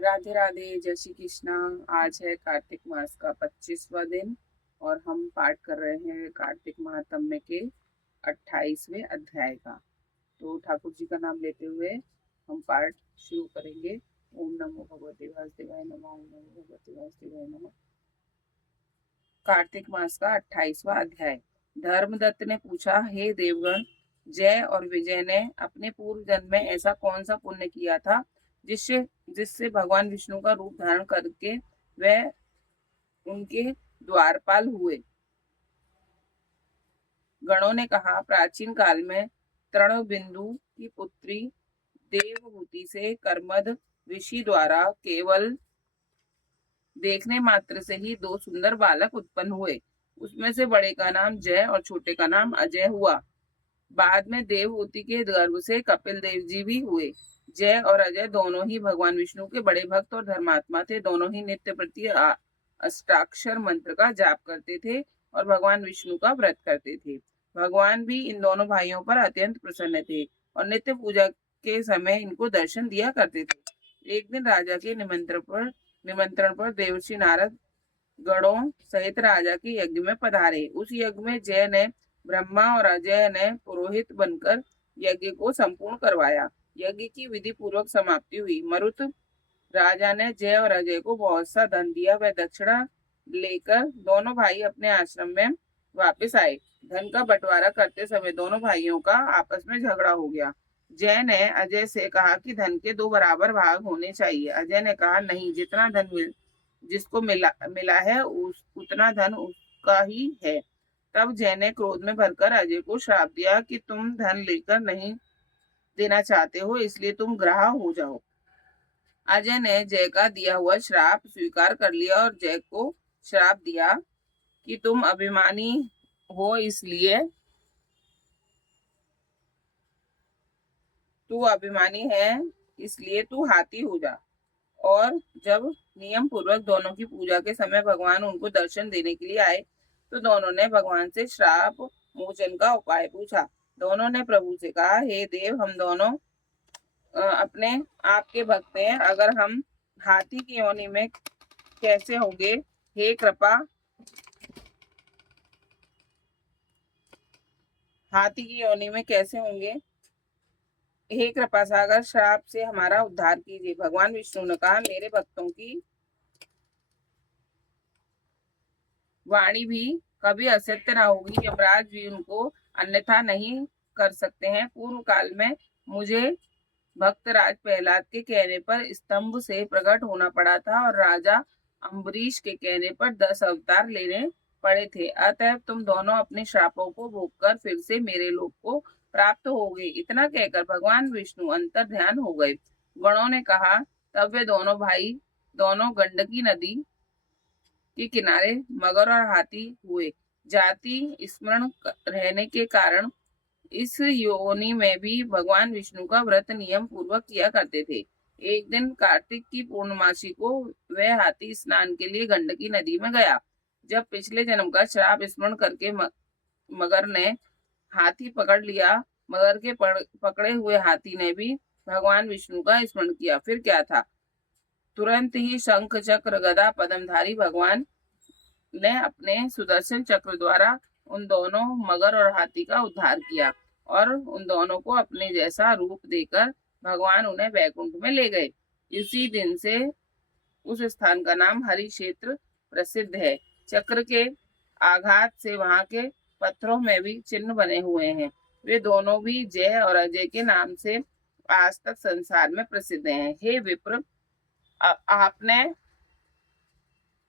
राधे राधे, जय श्री कृष्णा। आज है कार्तिक मास का 25वां दिन और हम पाठ कर रहे हैं कार्तिक महात्म्य के 28वें अध्याय का। तो ठाकुर जी का नाम लेते हुए हम पाठ शुरू करेंगे। ओम नमो भगवते वासुदेवाय नमः। ओम नमो भगवते वासुदेवाय नमः। कार्तिक मास का 28वां अध्याय। धर्मदत्त ने पूछा, हे देवगण, जय और विजय ने अपने पूर्व जन्म में ऐसा कौन सा पुण्य किया था जिससे जिससे भगवान विष्णु का रूप धारण करके वह उनके द्वारपाल हुए। गणों ने कहा, प्राचीन काल में तृणबिंदु की पुत्री देवहूति से कर्मद ऋषि द्वारा केवल देखने मात्र से ही दो सुंदर बालक उत्पन्न हुए। उसमें से बड़े का नाम जय और छोटे का नाम अजय हुआ। बाद में देवहूति के गर्भ से कपिल देव जी भी हुए। जय और अजय दोनों ही भगवान विष्णु के बड़े भक्त और धर्मात्मा थे। दोनों ही नित्य प्रति अष्टाक्षर मंत्र का जाप करते थे और भगवान विष्णु का व्रत करते थे। भगवान भी इन दोनों भाइयों पर अत्यंत प्रसन्न थे और नित्य पूजा के समय इनको दर्शन दिया करते थे। एक दिन राजा के निमंत्रण पर देवर्षि नारद गणों सहित राजा के यज्ञ में पधारे। उस यज्ञ में जय ने ब्रह्मा और अजय ने पुरोहित बनकर यज्ञ को संपूर्ण करवाया। यज्ञ की विधि पूर्वक समाप्ति हुई। मरुत राजा ने जय और अजय को बहुत सा धन दिया। वह दक्षिणा लेकर दोनों भाई अपने आश्रम में वापस आए। धन का बंटवारा करते समय दोनों भाइयों का आपस में झगड़ा हो गया। जय ने अजय से कहा कि धन के दो बराबर भाग होने चाहिए। अजय ने कहा, नहीं, जितना धन जिसको मिला मिला है उतना धन उसका ही है। तब जय ने क्रोध में भरकर अजय को श्राप दिया कि तुम धन लेकर नहीं देना चाहते हो, इसलिए तुम ग्राह हो जाओ। अजय ने जय का दिया हुआ श्राप स्वीकार कर लिया और जय को श्राप दिया कि तुम अभिमानी हो, इसलिए तू अभिमानी है, इसलिए तू हाथी हो जा। और जब नियम पूर्वक दोनों की पूजा के समय भगवान उनको दर्शन देने के लिए आए तो दोनों ने भगवान से श्राप मोचन का उपाय पूछा। दोनों ने प्रभु से कहा, हे देव, हम दोनों अपने आपके भक्त हैं। अगर हम हाथी की योनि में कैसे होंगे? हे कृपा, हाथी की योनि में कैसे होंगे? हे कृपा सागर, श्राप से हमारा उद्धार कीजिए। भगवान विष्णु ने कहा, मेरे भक्तों की वाणी भी कभी असत्य ना होगी। यमराज भी उनको अन्यथा नहीं कर सकते हैं। पूर्व काल में मुझे भक्तराज प्रहलाद के कहने पर स्तंभ से प्रकट होना पड़ा था और राजा अम्बरीश के कहने पर 10 अवतार लेने पड़े थे। अतः तुम दोनों अपने श्रापों को भोगकर फिर से मेरे लोक को प्राप्त हो गए। इतना कहकर भगवान विष्णु अंतर ध्यान हो गए। गणों ने कहा, तब वे दोनों भाई दोनों गंडकी नदी के किनारे मगर और हाथी हुए। जाति स्मरण रहने के कारण इस योनि में भी भगवान विष्णु का व्रत नियम पूर्वक किया करते थे। एक दिन कार्तिक की पूर्णमासी को वह हाथी स्नान के लिए गंडकी नदी में गया। जब पिछले जन्म का श्राप स्मरण करके मगर ने हाथी पकड़ लिया, मगर के पकड़े हुए हाथी ने भी भगवान विष्णु का स्मरण किया। फिर क्या था, तुरंत ही शंख चक्र गदा पद्मधारी भगवान ने अपने सुदर्शन चक्र द्वारा उन दोनों मगर और हाथी का उद्धार किया और उन दोनों को अपने जैसा रूप देकर भगवान उन्हें वैकुंठ में ले गए। इसी दिन से उस स्थान का नाम हरि क्षेत्र प्रसिद्ध है। चक्र के आघात से वहां के पत्थरों में भी चिन्ह बने हुए हैं। वे दोनों भी जय और अजय के नाम से आज तक संसार में प्रसिद्ध हैं। हे विप्र, आपने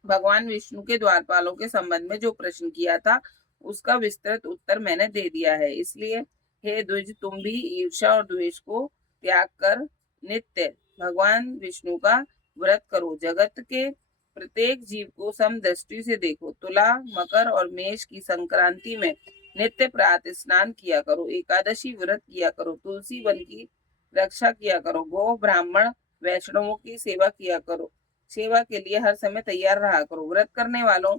भगवान विष्णु के द्वारपालों के संबंध में जो प्रश्न किया था उसका विस्तृत उत्तर मैंने दे दिया है। इसलिए हे द्विज, तुम भी ईर्ष्या और द्वेष को त्याग कर नित्य भगवान विष्णु का व्रत करो। जगत के प्रत्येक जीव को समदृष्टि से देखो। तुला, मकर और मेष की संक्रांति में नित्य प्रातः स्नान किया करो। एकादशी व्रत किया करो। तुलसी वन की रक्षा किया करो। गो ब्राह्मण वैष्णवों की सेवा किया करो। सेवा के लिए हर समय तैयार रहा करो। व्रत करने वालों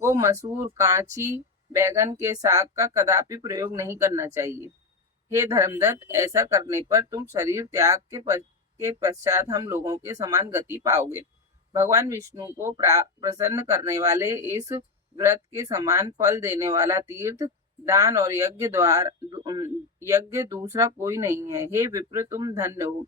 को मसूर, कांची, बैगन के साग का कदापि प्रयोग नहीं करना चाहिए। हे धर्मदत्त, ऐसा करने पर तुम शरीर त्याग के पश्चात हम लोगों के समान गति पाओगे। भगवान विष्णु को प्रसन्न करने वाले इस व्रत के समान फल देने वाला तीर्थ, दान और यज्ञ दूसरा कोई नहीं है। हे विप्र, तुम धन्य हो,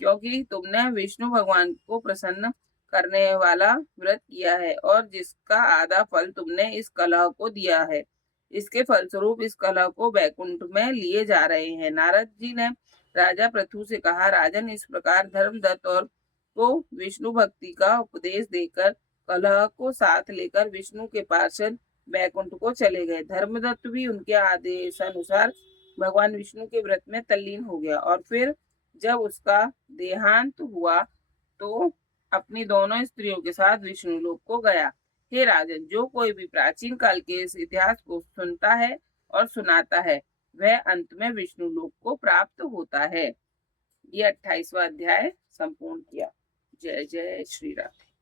क्योंकि तुमने विष्णु भगवान को प्रसन्न करने वाला व्रत किया है और जिसका आधा फल तुमने इस कलह को दिया है। इसके फलस्वरूप इस कलह को बैकुंठ में लिए जा रहे हैं। नारद जी ने राजा पृथु से कहा, राजन, इस प्रकार धर्मदत्त और को विष्णु भक्ति का उपदेश देकर कलह को साथ लेकर विष्णु के पार्षद बैकुंठ को चले गए। धर्मदत्त भी उनके आदेशानुसार भगवान विष्णु के व्रत में तल्लीन हो गया और फिर जब उसका देहांत हुआ तो अपनी दोनों स्त्रियों के साथ विष्णु लोक को गया। हे राजन, जो कोई भी प्राचीन काल के इस इतिहास को सुनता है और सुनाता है, वह अंत में विष्णु लोक को प्राप्त होता है। ये 28वां अध्याय संपूर्ण किया। जय जय श्री राम।